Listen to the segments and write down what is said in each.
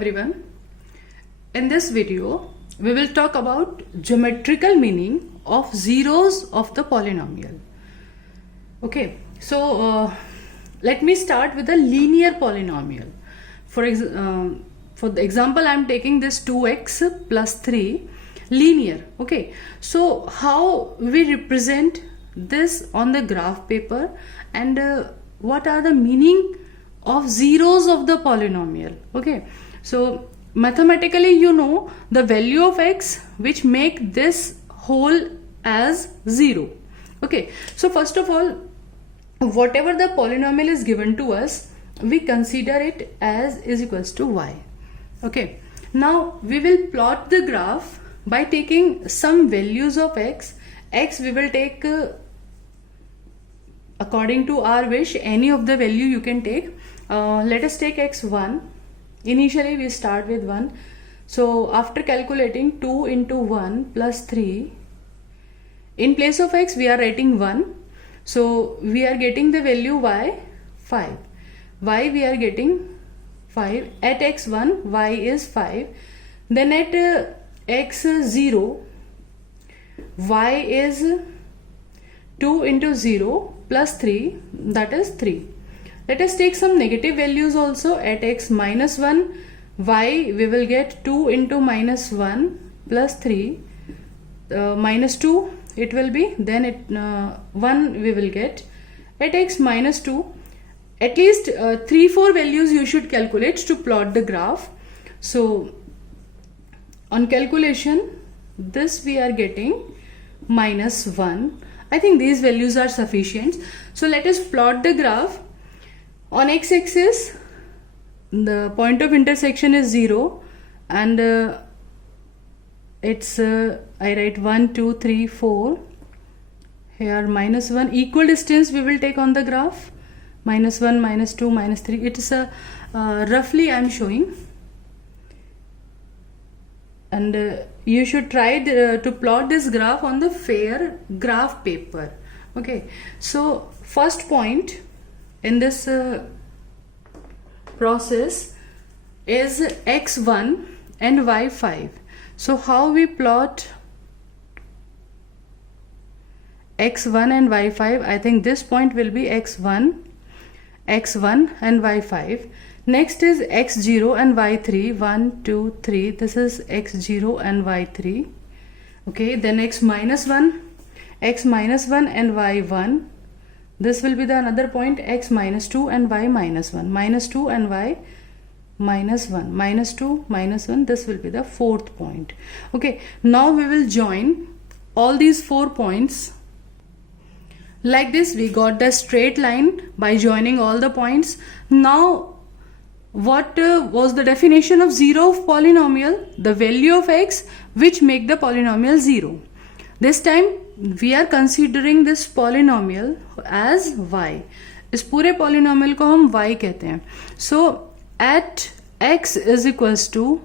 everyone. In this video, we will talk about geometrical meaning of zeros of the polynomial. Okay, so let me start with a linear polynomial. For the example, I am taking this 2x plus 3 linear. Okay, so how we represent this on the graph paper, and what are the meaning of zeros of the polynomial. Okay, so mathematically, you know the value of x which make this whole as 0. Okay, so first of all, whatever the polynomial is given to us, we consider it as is equals to y. Okay, now we will plot the graph by taking some values of x. We will take according to our wish, any of the value you can take. Let us take x1. Initially we start with 1. So after calculating 2 into 1 plus 3, in place of x we are writing 1. So we are getting the value y 5. Y we are getting 5. At x1 y is 5. Then at x0 y is 2 into 0 plus 3, that is 3. Let us take some negative values also. At x minus 1 y we will get 2 into minus 1 plus 3, minus 2 it will be, then 1 we will get. At x minus 2, at least 3-4 values you should calculate to plot the graph. So on calculation, this we are getting minus 1. I think these values are sufficient. So let us plot the graph. On x-axis, the point of intersection is 0, and it's I write 1, 2, 3, 4. Here minus 1. Equal distance we will take on the graph. Minus 1, minus 2, minus 3. It is roughly I am showing. And you should try to plot this graph on the fair graph paper. Okay, so first point in this process is x1 and y5. So how we plot x1 and y5? I think this point will be x1 and y5. Next is x0 and y3. 1, 2, 3. This is x0 and y3. Okay, then x minus 1 and y1. This will be the another point, x minus 2 and y minus 1. Minus 2 and y minus 1. Minus 2, minus 1. This will be the fourth point. Okay, now we will join all these 4 points. Like this, we got the straight line by joining all the points. Now, what was the definition of 0 of polynomial? The value of x which make the polynomial 0. This time we are considering this polynomial as y. इस पूरे polynomial को हम y कहते हैं. So at x is equals to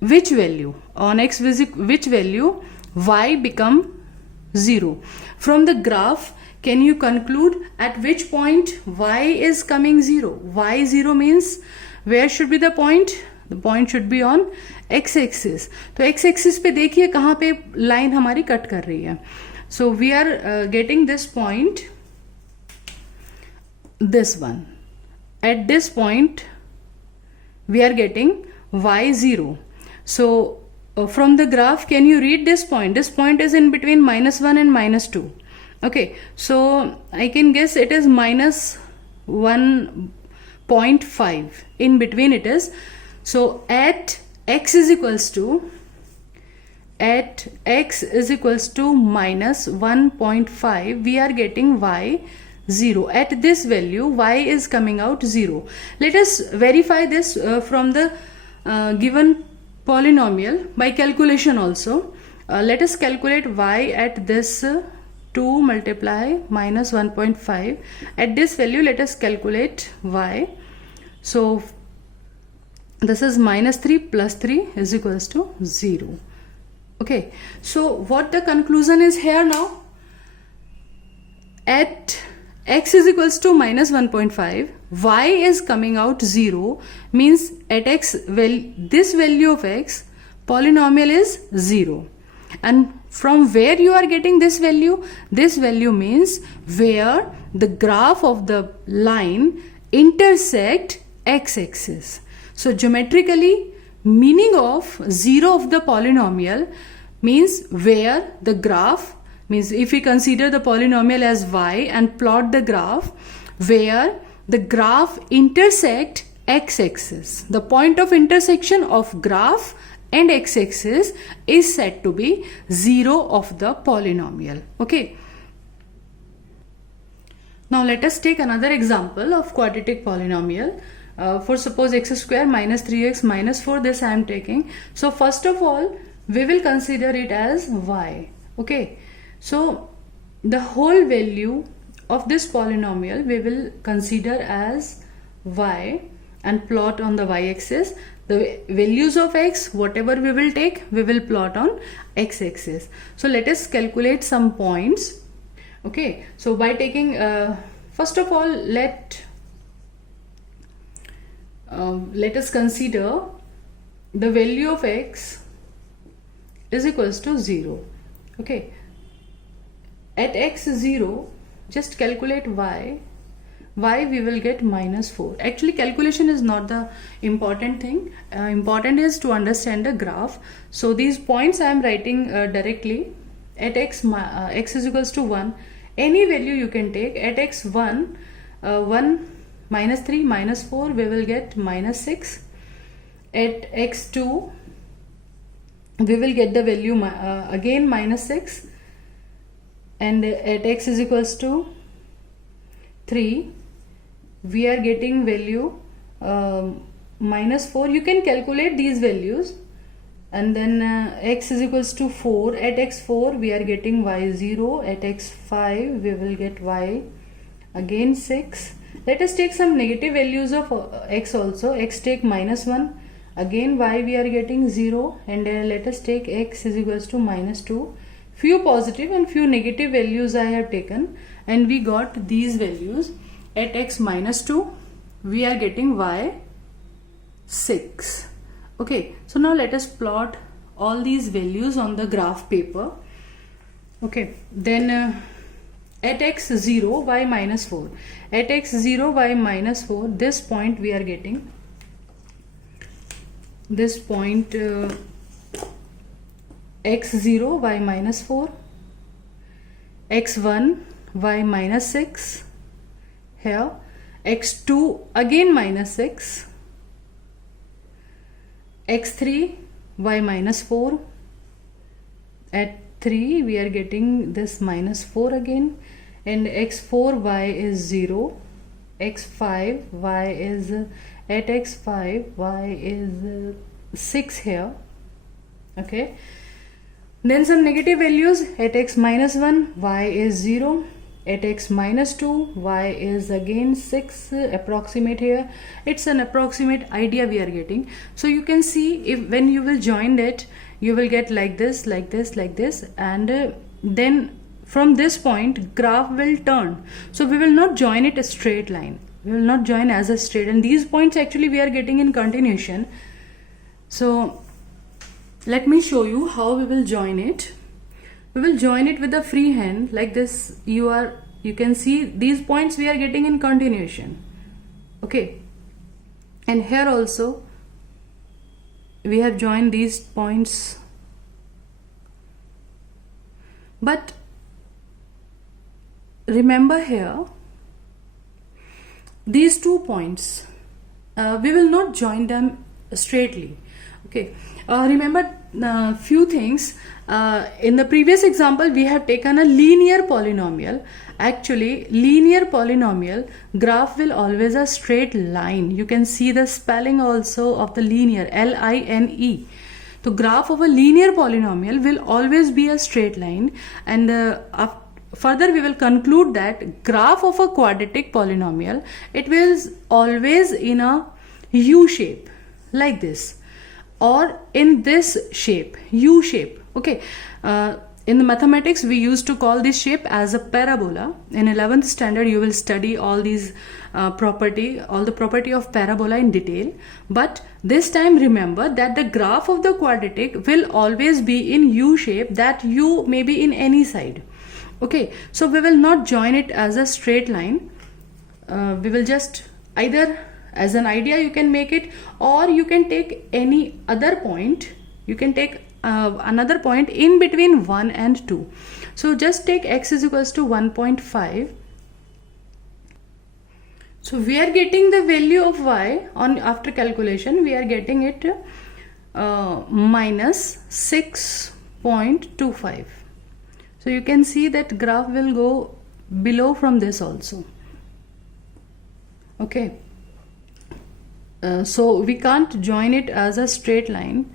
which value? On x which value? Y become 0. From the graph, can you conclude at which point y is coming 0? Y 0 means where should be the point? The point should be on x-axis. तो x-axis पे देखिए कहाँ पे line हमारी cut कर रही है. So we are getting this point, this one. At this point, we are getting y0. So from the graph, can you read this point? This point is in between minus 1 and minus 2. Okay, so I can guess it is minus 1.5. In between it is. So at x is equals to minus 1.5, we are getting y 0. At this value, y is coming out 0. Let us verify this from the given polynomial by calculation also. Let us calculate y at this 2 multiply minus 1.5. At this value, let us calculate y. So this is minus 3 plus 3 is equals to 0. Okay, so what the conclusion is here now? At x is equals to minus 1.5, y is coming out 0, means at x, this value of x, polynomial is 0. And from where you are getting this value? This value means where the graph of the line intersect x-axis. So geometrically, meaning of 0 of the polynomial means where the graph, means if we consider the polynomial as y and plot the graph, where the graph intersect x-axis. The point of intersection of graph and x-axis is said to be 0 of the polynomial. Okay. Now let us take another example of quadratic polynomial. For suppose x square minus 3x minus 4, this I am taking. So first of all, we will consider it as y. Okay. So the whole value of this polynomial we will consider as y and plot on the y-axis. The values of x, whatever we will take, we will plot on x-axis. So let us calculate some points. Okay, so by taking first of all, let us consider the value of x is equals to 0. Okay, at x 0, just calculate y we will get minus 4. Actually calculation is not the important thing. Important is to understand the graph. So these points I am writing directly. At x is equals to 1, any value you can take. At x 1, 1 minus 3 minus 4, we will get minus 6. At x 2, we will get the value again minus 6. And at x is equals to 3, we are getting value minus 4. You can calculate these values. And then x is equals to 4. At x 4, we are getting y 0. At x 5, we will get y again 6. Let us take some negative values of x also. X take minus 1. Again y we are getting 0. And let us take x is equals to minus 2. Few positive and few negative values I have taken, and we got these values. At x minus 2, we are getting y 6. Okay, so now let us plot all these values on the graph paper. Okay, then at x 0, y minus 4. At x 0, y minus 4, this point we are getting. This point x0, y minus 4, x1, y minus 6, here, x2 again minus 6, x3, y minus 4, at 3 we are getting this minus 4 again, and x4, y is 0, x5, y is, at x5, y is 6 here. Okay. Then some negative values. At x minus 1, y is 0. At x minus 2, y is again 6. Approximate here. It's an approximate idea we are getting. So you can see, if when you will join it, you will get like this, like this, like this, and then from this point graph will turn. So we will not join it a straight line. We will not join as a straight, and these points actually we are getting in continuation. So let me show you how we will join it. We will join it with a free hand like this. You can see these points we are getting in continuation. Okay, and here also we have joined these points, but remember here these 2 points we will not join them straightly. Okay, remember few things. In the previous example we have taken a linear polynomial. Actually linear polynomial graph will always a straight line. You can see the spelling also of the linear, L-I-N-E. The graph of a linear polynomial will always be a straight line, and further we will conclude that graph of a quadratic polynomial, it will always in a U shape like this, or in this shape, U shape. Okay, In the mathematics, we used to call this shape as a parabola. In 11th standard, you will study all these all the property of parabola in detail. But this time, remember that the graph of the quadratic will always be in U shape, that U may be in any side. Okay, so we will not join it as a straight line. We will just either as an idea you can make it, or you can take any other point. You can take another point in between 1 and 2. So just take x is equals to 1.5. So we are getting the value of y on after calculation. We are getting it minus 6.25. So you can see that graph will go below from this also. Okay. So we can't join it as a straight line.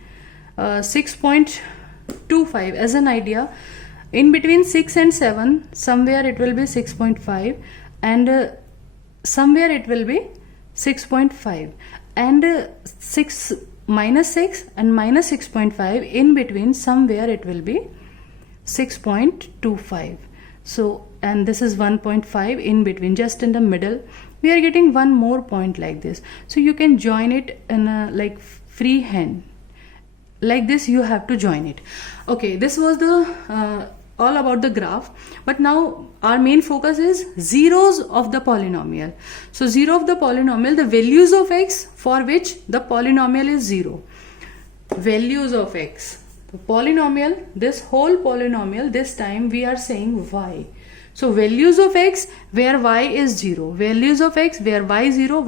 6.25 as an idea. In between 6 and 7, somewhere it will be 6.5, and somewhere it will be 6.5, and 6 minus 6 and minus 6.5, in between somewhere it will be 6.25. So, and this is 1.5 in between, just in the middle. We are getting one more point like this. So you can join it in a like free hand. Like this you have to join it. Okay, this was the all about the graph. But now our main focus is zeros of the polynomial. So 0 of the polynomial, the values of x for which the polynomial is 0. Values of x. The polynomial, this whole polynomial, this time we are saying y. So values of x where y is 0. Values of x where y 0,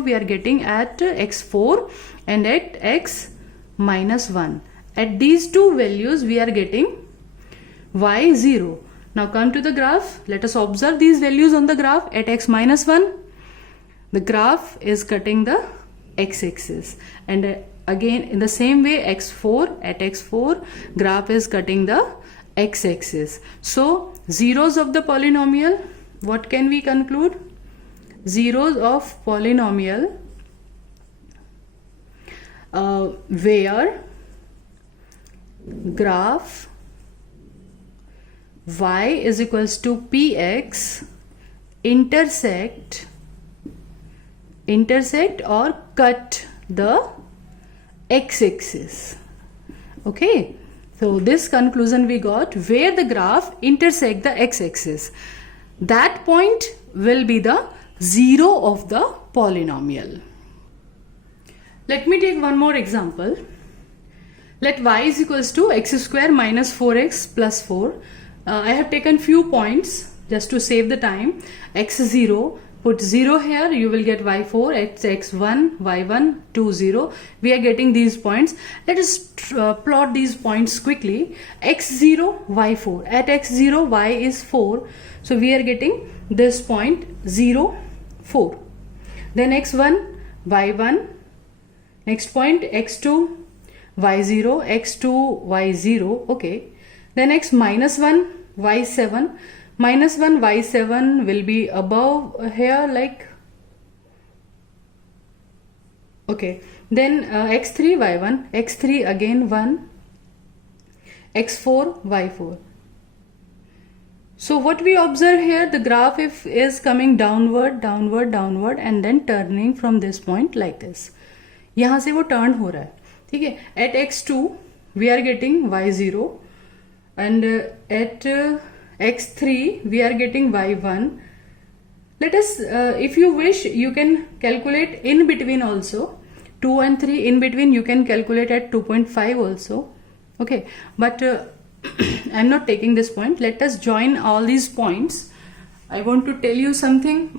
we are getting at x4 and at x minus 1. At these two values we are getting y 0. Now come to the graph. Let us observe these values on the graph. At x minus 1, the graph is cutting the x-axis, and again in the same way x4, at x4 graph is cutting the x-axis. So zeros of the polynomial, what can we conclude? Zeros of polynomial where graph y is equals to px intersect or cut the x-axis. Okay, so this conclusion we got, where the graph intersect the x-axis, that point will be the zero of the polynomial. Let me take one more example. Let y is equals to x square minus 4x plus 4. I have taken few points just to save the time. x0, put 0 here, you will get y4, x1, y1, 2, 0. We are getting these points. Let us plot these points quickly. x0, y4. At x0, y is 4. So we are getting this point 0, 4. Then x1, y1. Next point x2, y0, x2, y0. Okay. Then x minus 1, y7. Minus 1, y7 will be above here, like. Okay. Then x3, y1. x3 again 1. x4, y4. So what we observe here, the graph is coming downward, downward, downward, and then turning from this point like this. यहाँ से वो turn हो रहा है, ठीक है. At x2 we are getting y0, and at x3 we are getting y1. Let us, if you wish, you can calculate in between also. 2 and 3 in between you can calculate at 2.5 also. Okay, but I'm not taking this point. Let us join all these points. I want to tell you something.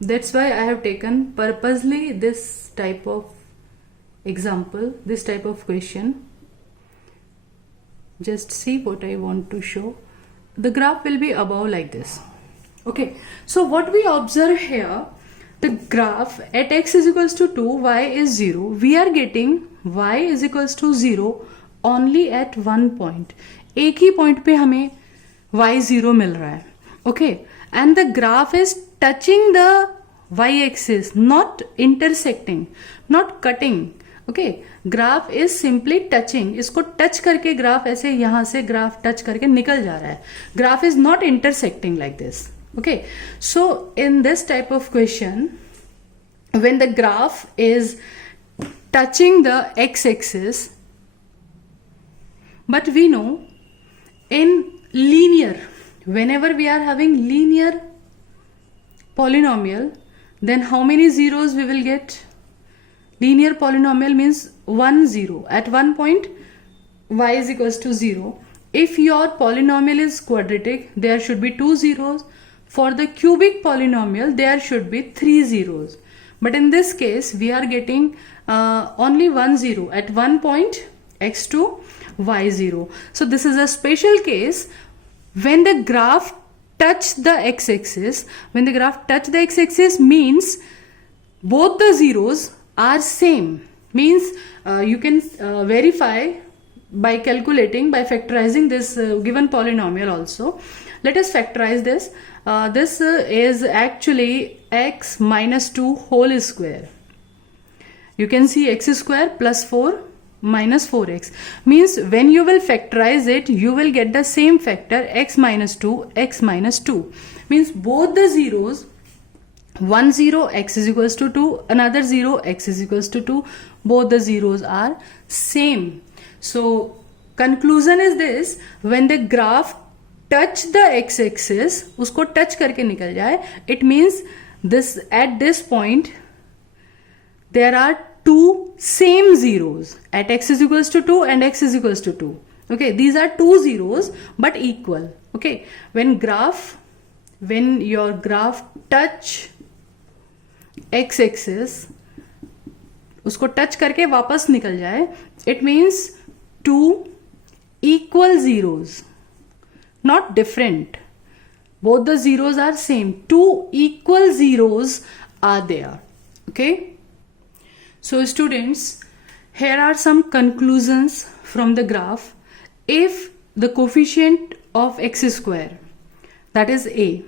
That's why I have taken purposely this type of example, this type of question. Just see what I want to show. The graph will be above like this. Okay, so what we observe here, the graph at x is equals to 2, y is 0. We are getting y is equals to 0 only at one point. एक ही point पे हमें y0 मिल रहा है. Okay, and the graph is touching the y-axis, not intersecting, not cutting. Okay, graph is simply touching, इसको touch करके graph ऐसे यहां से ग्राफ टच करके निकल जा रहा है. Graph is not intersecting like this. Okay, so in this type of question when the graph is touching the x-axis, but we know in linear, whenever we are having linear polynomial, then how many zeros we will get? Linear polynomial means 1 0. At one point y is equals to 0. If your polynomial is quadratic, there should be 2 zeros. For the cubic polynomial, there should be 3 zeros. But in this case, we are getting only 1 0 at one point x2 y0. So this is a special case when the graph touch the x-axis. When the graph touch the x-axis means both the zeros are same. Means you can verify by calculating, by factorizing this given polynomial also. Let us factorize this. This is actually x minus 2 whole square. You can see x square plus 4 minus 4x. Means when you will factorize it, you will get the same factor x minus 2, x minus 2. Means both the zeros, 1 0 x is equals to 2, another 0 x is equals to 2. Both the zeros are same. So conclusion is this: when the graph touch the x-axis, उसको touch करके निकल जाए, it means this at this point there are two same zeros at x is equals to 2 and x is equals to 2. Okay, these are two zeros but equal. Okay, when your graph touch x-axis, उसको touch करके वापस निकल जाए, it means two equal zeros, not different. Both the zeros are same. Two equal zeros are there. Okay. So students, here are some conclusions from the graph. If the coefficient of x square, that is a,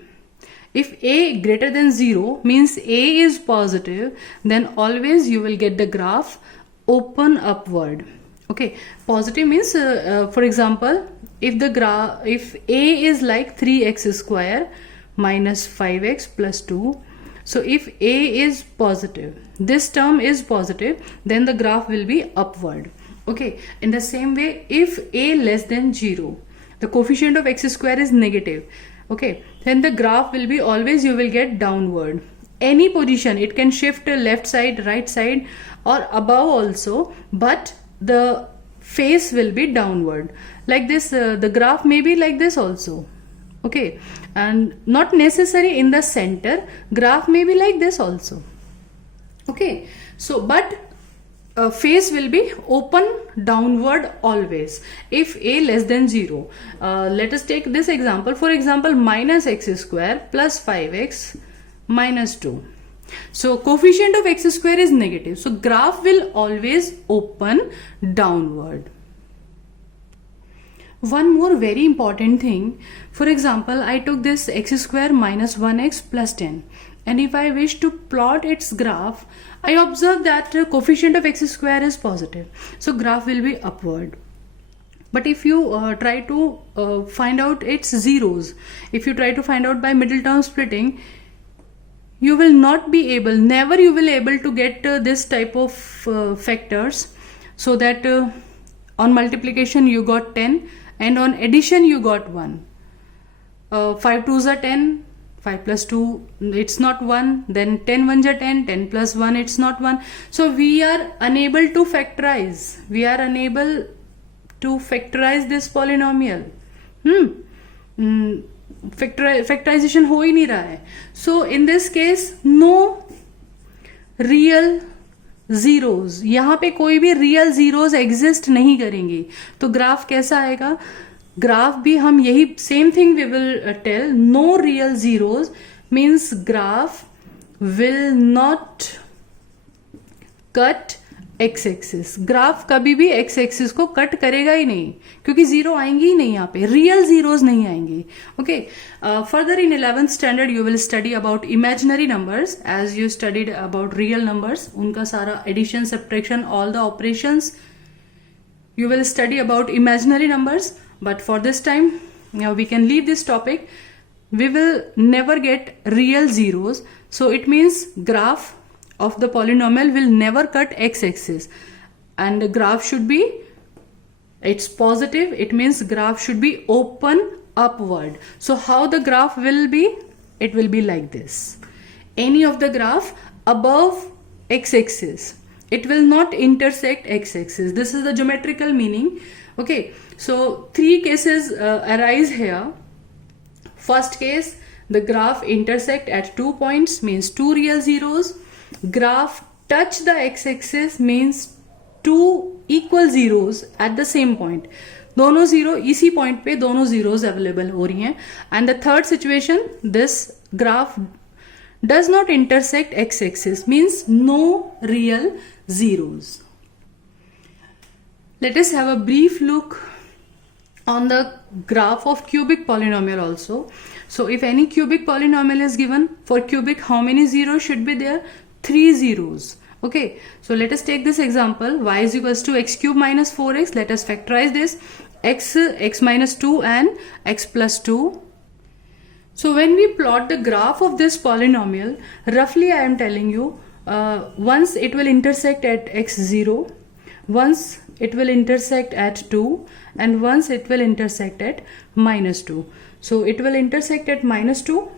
if a greater than 0 means a is positive, then always you will get the graph open upward. Okay, positive means for example, if a is like 3x square minus 5x plus 2, so if a is positive, this term is positive, then the graph will be upward. Okay, in the same way, if a less than 0, the coefficient of x square is negative, okay, then the graph will be always, you will get downward. Any position, it can shift left side, right side or above also, but the face will be downward. Like this, the graph may be like this also. Okay, and not necessary in the center, graph may be like this also. Okay, so but face will be open downward always if a less than 0. Let us take this example. For example, minus x square plus 5x minus 2. So coefficient of x square is negative, so graph will always open downward. One more very important thing, for example, I took this x square minus 1x plus 10, and if I wish to plot its graph, I observe that coefficient of x square is positive, so graph will be upward. But if you try to find out its zeros, if you try to find out by middle term splitting, you will not be able, never you will able to get this type of factors, so that on multiplication you got 10 and on addition you got 1. 5 2s are 10, 5 plus 2 it's not 1, then 10 1s are 10, 10 plus 1 it's not 1. So we are unable to factorize, this polynomial. Factorisation हो ही नहीं रहा है. So in this case no real zeros, यहाँ पे कोई भी real zeros exist नहीं करेंगी, तो ग्राफ कैसा आएगा? ग्राफ भी हम यही same thing we will tell, no real zeros means graph will not cut X axis, graph कभी भी एक्स एक्सिस को कट करेगा ही नहीं, क्योंकि जीरो आएंगी ही नहीं, यहाँ पे रियल जीरोज नहीं आएंगी. Okay, further in 11th standard you will study about imaginary numbers as you studied about real numbers. उनका सारा addition, subtraction, all the operations you will study about imaginary numbers, but for this time now we can leave this topic. We will never get real zeros, so it means graph of the polynomial will never cut x-axis, and the graph should be, it's positive, it means graph should be open upward. So how the graph will be? It will be like this. Any of the graph above x-axis, it will not intersect x-axis. This is the geometrical meaning. Okay, so three cases arise here. First case, the graph intersect at 2 points, means two real zeros. Graph touch the x-axis means two equal zeros at the same point. दोनों zero इसी point पे दोनों zeros available हो रही हैं. And the third situation, this graph does not intersect x-axis, means no real zeros. Let us have a brief look on the graph of cubic polynomial also. So if any cubic polynomial is given, for cubic how many zeros should be there? 3 zeros. Okay, so let us take this example. Y is equals to x cube minus 4x. Let us factorize this. X minus 2 and x plus 2. So when we plot the graph of this polynomial, roughly I am telling you, once it will intersect at x0, once it will intersect at 2, and once it will intersect at minus 2. So it will intersect at minus 2.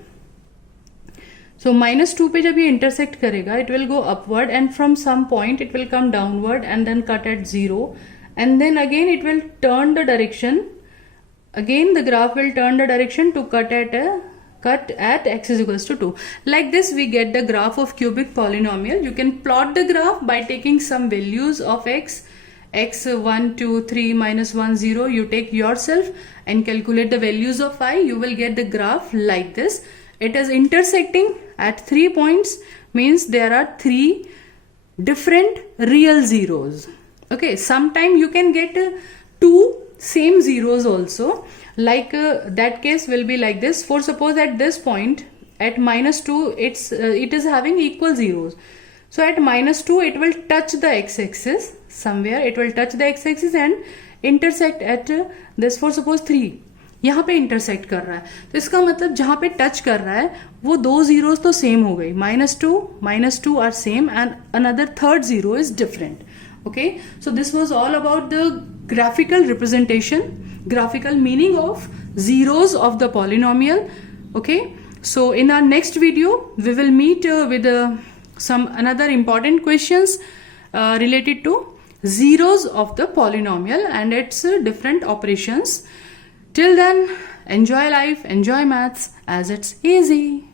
So minus 2 पे जब ये intersect करेगा, it will go upward, and from some point it will come downward and then cut at 0, and then again it will turn the direction. Again the graph will turn the direction to cut at x is equals to 2. Like this we get the graph of cubic polynomial. You can plot the graph by taking some values of x, x1, 2, 3, minus 1, 0. You take yourself and calculate the values of y. You will get the graph like this. It is intersecting at 3 points, means there are 3 different real zeros. Okay, sometime you can get 2 same zeros also. Like that case will be like this. For suppose at this point at minus 2 it is having equal zeros. So at minus 2 it will touch the x-axis somewhere. It will touch the x-axis and intersect at this. For suppose 3 यहाँ पे intersect कर रहा है, तो इसका मतलब जहाँ पे टच कर रहा है वो दो जीरोस तो सेम हो गई. minus 2 are same and another third zero is different. Okay, so this was all about the graphical representation, graphical meaning of zeros of the polynomial. Okay, so in our next video we will meet with some another important questions related to zeros of the polynomial and its different operations. Till then, enjoy life, enjoy maths as it's easy.